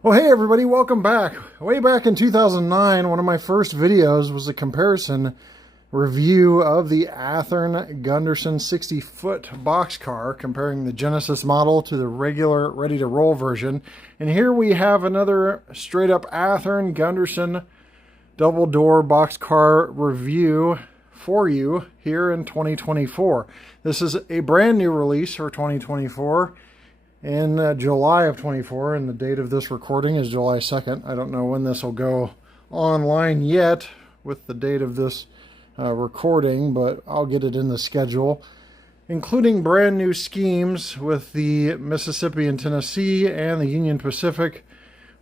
Well, hey everybody, welcome back. Way back in 2009, one of my first videos was a comparison review of the Athearn Gunderson 60-foot boxcar, comparing the Genesis model to the regular ready-to-roll version. And here we have another straight-up Athearn Gunderson double-door boxcar review for you here in 2024. This is a brand new release for 2024. In July of 24, and the date of this recording is July 2nd. I don't know when this will go online yet with the date of this recording, but I'll get it in the schedule, including brand new schemes with the Mississippi and Tennessee and the Union Pacific,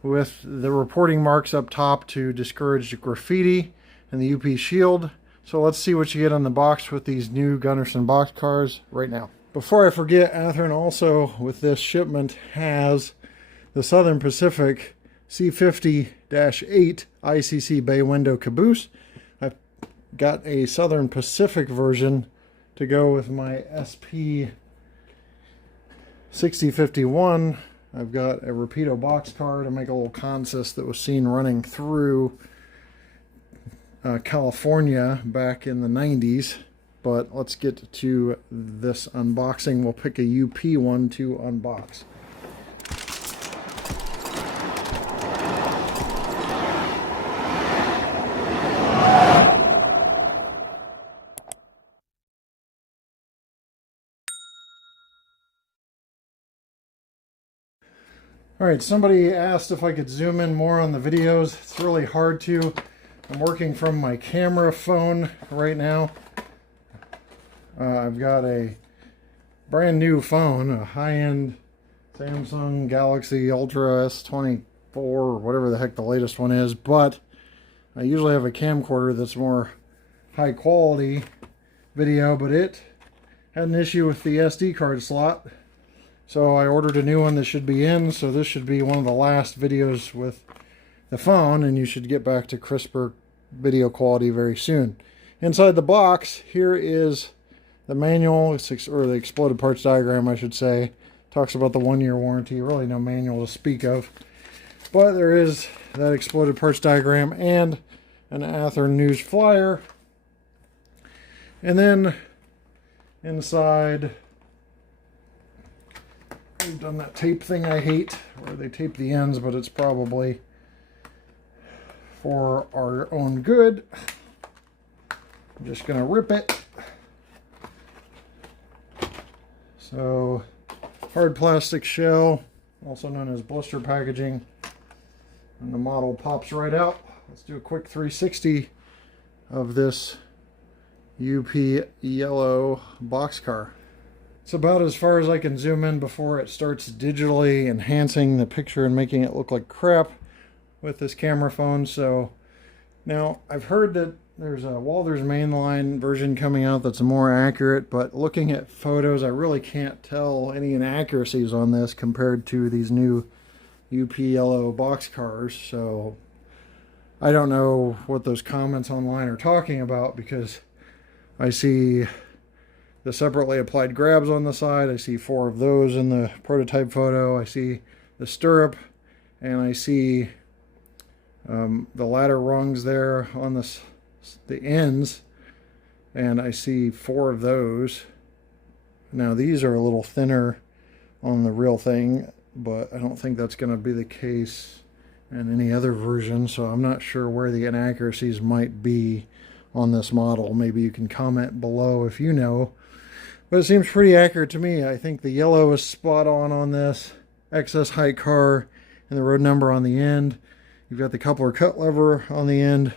with the reporting marks up top to discourage graffiti and the UP shield. So let's see what you get on the box with these new Gunderson boxcars right now. Before I forget, Athearn also, with this shipment, has the Southern Pacific C50-8 ICC bay window caboose. I've got a Southern Pacific version to go with my SP 6051. I've got a Rapido boxcar to make a little consist that was seen running through California back in the 90s. But let's get to this unboxing. We'll pick a UP one to unbox. All right, somebody asked if I could zoom in more on the videos. It's really hard to. I'm working from my camera phone right now. I've got a brand new phone, a high-end Samsung Galaxy Ultra S24, or whatever the heck the latest one is, but I usually have a camcorder that's more high quality video, but it had an issue with the SD card slot, so I ordered a new one that should be in. So this should be one of the last videos with the phone, and you should get back to crisper video quality very soon. Inside the box, here is the manual, or the exploded parts diagram, I should say. Talks about the 1-year warranty. Really no manual to speak of. But there is that exploded parts diagram and an Athearn news flyer. And then inside, we've done that tape thing I hate, where they tape the ends, but it's probably for our own good. I'm just going to rip it. So, hard plastic shell, also known as blister packaging, and the model pops right out. Let's do a quick 360 of this UP yellow boxcar. It's about as far as I can zoom in before it starts digitally enhancing the picture and making it look like crap with this camera phone. So now I've heard that there's a Walther's mainline version coming out that's more accurate, but looking at photos, I really can't tell any inaccuracies on this compared to these new UP yellow boxcars. So I don't know what those comments online are talking about, because I see the separately applied grabs on the side. I see 4 of those in the prototype photo. I see the stirrup, and I see the ladder rungs there on the ends, and I see 4 of those. Now these are a little thinner on the real thing, but I don't think that's going to be the case in any other version, so I'm not sure where the inaccuracies might be on this model. Maybe you can comment below if you know, but it seems pretty accurate to me. I think the yellow is spot on this. Excess height car and the road number on the end. You've got the coupler cut lever on the end.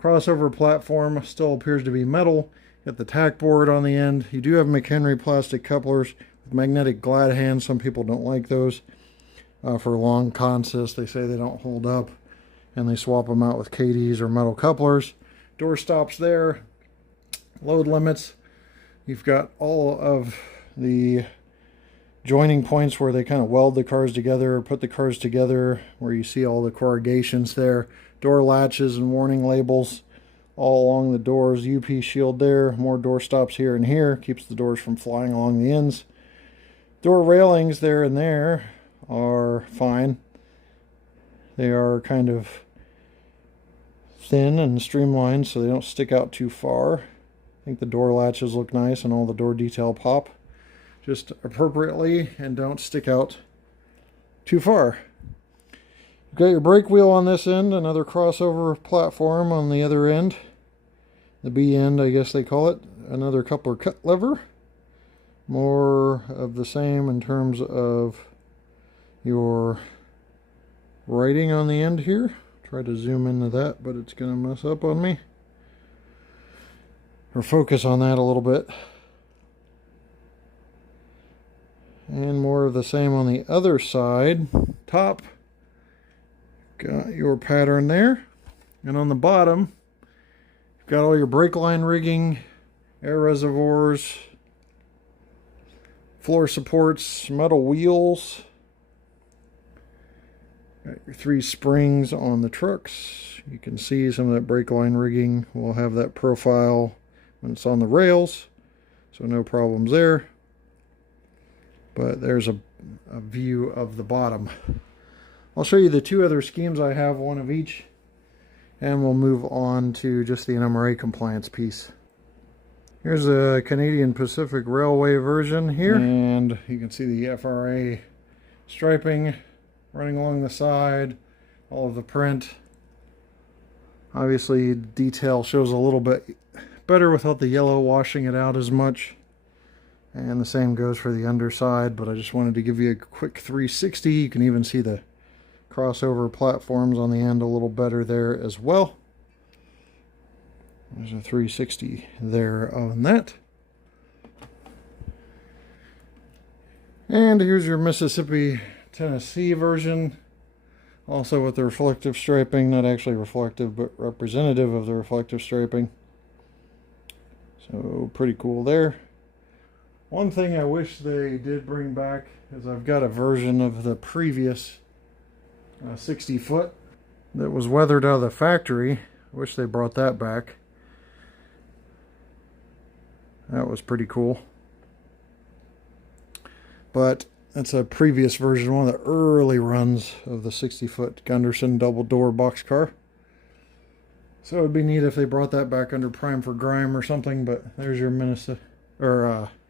Crossover platform still appears to be metal. Got the tack board on the end. You do have McHenry plastic couplers with magnetic glad hands. Some people don't like those for long consists. They say they don't hold up, and they swap them out with KDs or metal couplers. Door stops there. Load limits. You've got all of the joining points where they kind of weld the cars together or put the cars together, where you see all the corrugations there. Door latches and warning labels all along the doors. UP shield there. More door stops here and here. Keeps the doors from flying along the ends. Door railings there and there are fine. They are kind of thin and streamlined so they don't stick out too far. I think the door latches look nice and all the door detail pop just appropriately and don't stick out too far. You've got your brake wheel on this end, another crossover platform on the other end. The B end, I guess they call it. Another coupler cut lever. More of the same in terms of your writing on the end here. Try to zoom into that, but it's going to mess up on me. Or focus on that a little bit. And more of the same on the other side. Top, got your pattern there. And on the bottom, you've got all your brake line rigging, air reservoirs, floor supports, metal wheels. Got your 3 springs on the trucks. You can see some of that brake line rigging will have that profile when it's on the rails, so no problems there. But there's a view of the bottom. I'll show you the 2 other schemes I have, one of each, and we'll move on to just the NMRA compliance piece. Here's a Canadian Pacific Railway version here, and you can see the FRA striping running along the side, all of the print. Obviously detail shows a little bit better without the yellow washing it out as much. And the same goes for the underside, but I just wanted to give you a quick 360. You can even see the crossover platforms on the end a little better there as well. There's a 360 there on that. And here's your Mississippi, Tennessee version. Also with the reflective striping, not actually reflective, but representative of the reflective striping. So pretty cool there. One thing I wish they did bring back is I've got a version of the previous 60 foot that was weathered out of the factory. I wish they brought that back. That was pretty cool. But that's a previous version, one of the early runs of the 60 foot Gunderson double door boxcar. So it would be neat if they brought that back under Prime for Grime or something, but there's your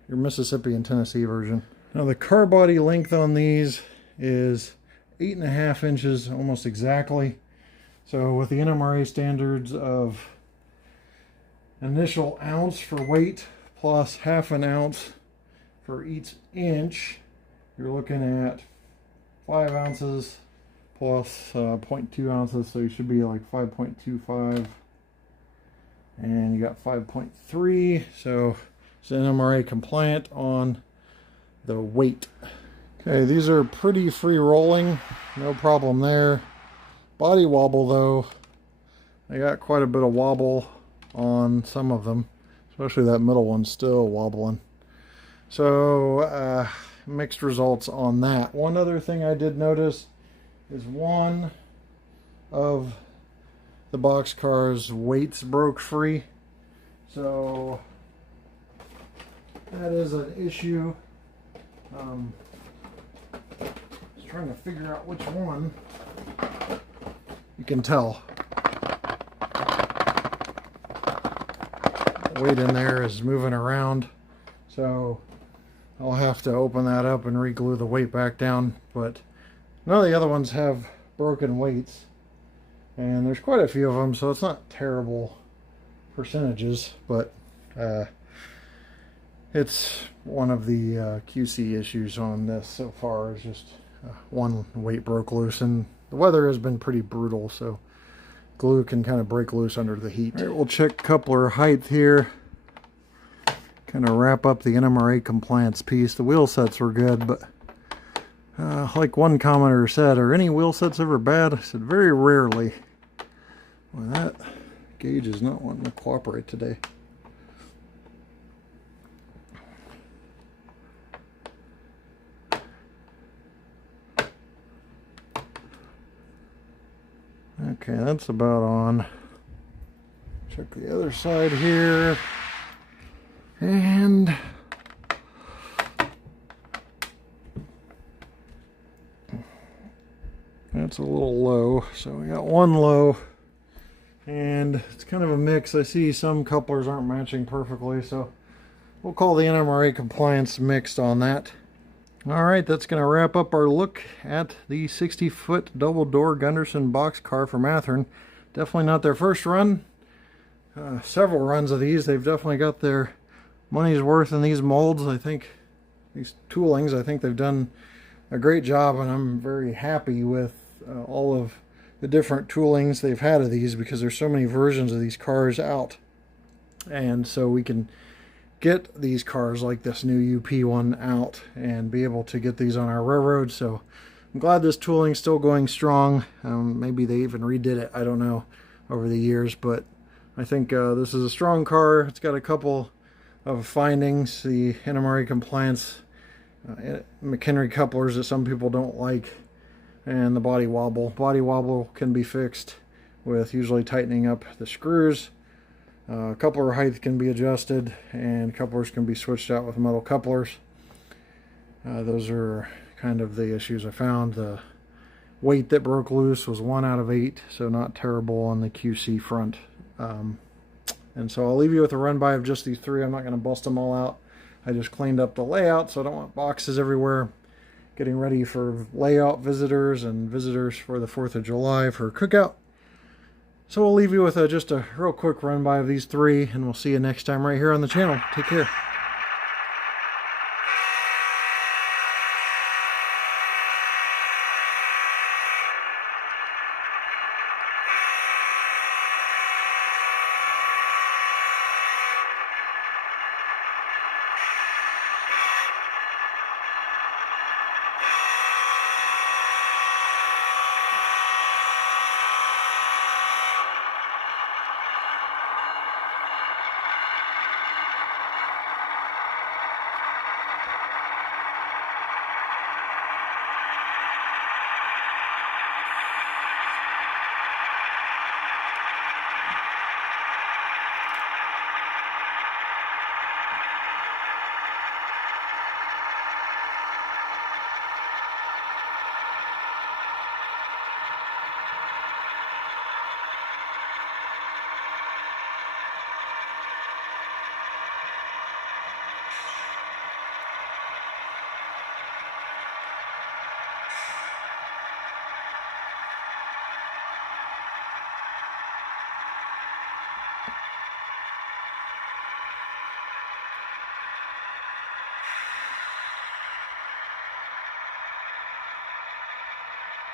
your Mississippi and Tennessee version. Now the car body length on these is 8.5 inches almost exactly. So with the NMRA standards of initial ounce for weight plus half an ounce for each inch, you're looking at 5 ounces plus 0.2 ounces, so you should be like 5.25, and you got 5.3, so it's NMRA compliant on the weight. Okay, these are pretty free rolling, no problem there. Body wobble though, I got quite a bit of wobble on some of them, especially that middle one's still wobbling. So mixed results on that. One other thing I did notice is one of the boxcar's weights broke free, so that is an issue. Just trying to figure out which one. You can tell the weight in there is moving around, so I'll have to open that up and re-glue the weight back down. But none of the other ones have broken weights, and there's quite a few of them, so it's not terrible percentages, but it's one of the QC issues on this so far is just one weight broke loose, and the weather has been pretty brutal, so glue can kind of break loose under the heat. All right, we'll check coupler height here. Kind of wrap up the NMRA compliance piece. The wheel sets were good, but like one commenter said, are any wheel sets ever bad? I said, very rarely. Well, that gauge is not wanting to cooperate today. Okay, that's about on. Check the other side here. And That's a little low. So we got one low, and it's kind of a mix. I see some couplers aren't matching perfectly, so we'll call the NMRA compliance mixed on that. All right, that's going to wrap up our look at the 60-foot double door Gunderson box car from Athearn. Definitely not their first run. Several runs of these. They've definitely got their money's worth in these molds. I think these toolings, I think they've done a great job, and I'm very happy with all of the different toolings they've had of these, because there's so many versions of these cars out, and so we can get these cars like this new UP one out and be able to get these on our railroad. So I'm glad this tooling's still going strong. Maybe they even redid it, I don't know, over the years, but I think this is a strong car. It's got a couple of findings, the NMRA compliance McHenry couplers that some people don't like, and the body wobble. Body wobble can be fixed with usually tightening up the screws. Coupler height can be adjusted, and couplers can be switched out with metal couplers. Those are kind of the issues I found. The weight that broke loose was 1 out of 8, so not terrible on the QC front. And so I'll leave you with a run by of just these three. I'm not going to bust them all out. I just cleaned up the layout, so I don't want boxes everywhere. Getting ready for layout visitors and visitors for the 4th of July for cookout. So we'll leave you with just a real quick run by of these three, and we'll see you next time right here on the channel. Take care.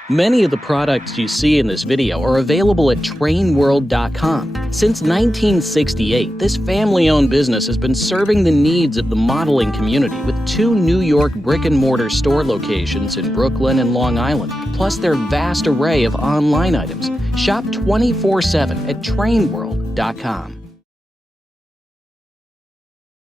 Many of the products you see in this video are available at trainworld.com. Since 1968, this family-owned business has been serving the needs of the modeling community with 2 New York brick-and-mortar store locations in Brooklyn and Long Island, plus their vast array of online items. Shop 24/7 at trainworld.com.